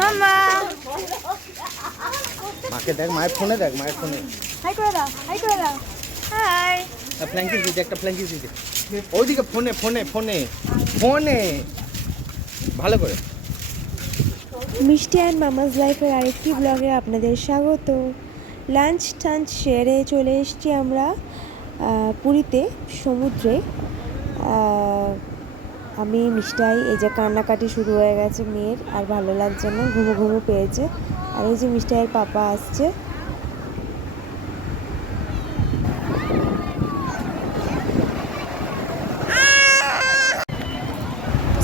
মামা মাকে দেখ, মায়ের ফোনে দেখ, মায়ের ফোনে। হাই করে দাও, হাই করে দাও। হাই। ফ্ল্যাঙ্কিস দিতে, একটা ফ্ল্যাঙ্কিস দিতে। ওইদিকে ফোনে ফোনে ফোনে ফোনে ভালো করে। মিষ্টি অ্যান্ড মামাজ লাইফের আরেকটি ব্লগে আপনাদের স্বাগত। লাঞ্চ টাঞ্চ সেরে চলে এসেছি আমরা পুরীতে, সমুদ্রে। আমি মিষ্টাই, এই যে কান্নাকাটি শুরু হয়ে গেছে মেয়ের, আর ভালো লাগছে না, ঘুমো ঘুমো পেয়েছে। আর এই যে মিষ্টাইয়ের পাপা আসছে।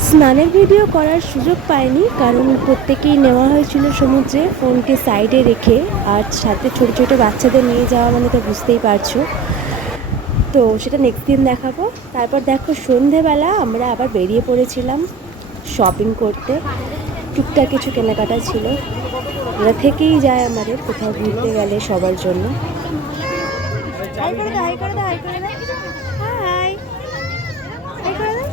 স্নানের ভিডিও করার সুযোগ পাইনি, কারণ প্রত্যেকেই নেওয়া হয়েছিল সমুদ্রে, ফোনকে সাইডে রেখে। আর সাথে ছোটো ছোটো বাচ্চাদের নিয়ে যাওয়া মানে তো বুঝতেই পারছো। তো সেটা নেক্সট দিন দেখাবো। তারপর দেখো সন্ধেবেলা আমরা আবার বেরিয়ে পড়েছিলাম শপিং করতে। টুকটাক কিছু কেনাকাটা ছিল, ওরা থেকেই যায় আমাদের কোথাও ঘুরতে গেলে সবার জন্য। হাই করে দাও, হাই করে দাও, হাই করে দাও। হাই। হাই করে দাও।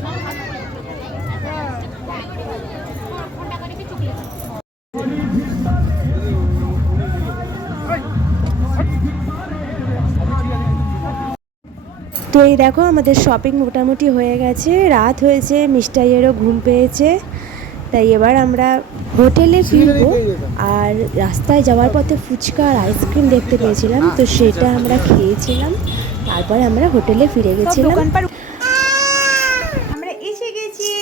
তো এই দেখো আমাদের শপিং মোটামুটি হয়ে গেছে, রাত হয়েছে, মিষ্টাইয়েরও ঘুম পেয়েছে। তাই এবার আমরা হোটেলে ফিরবো। আর রাস্তায় যাওয়ার পথে ফুচকা আর আইসক্রিম দেখতে পেয়েছিলাম, তো সেটা আমরা খেয়েছিলাম। তারপর আমরা হোটেলে ফিরে গেছিলাম। আমরা এসে গেছি।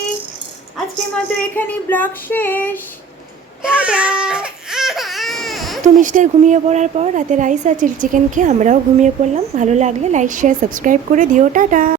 আজকের মতো এখানেই ব্লগ শেষ। টাটা। তো মিষ্টার ঘুমিয়ে পড়ার পর রাতে রাইস আর চিলি চিকেন খেয়ে আমরাও ঘুমিয়ে পড়লাম। ভালো লাগলে লাইক শেয়ার সাবস্ক্রাইব করে দিও। টাটা।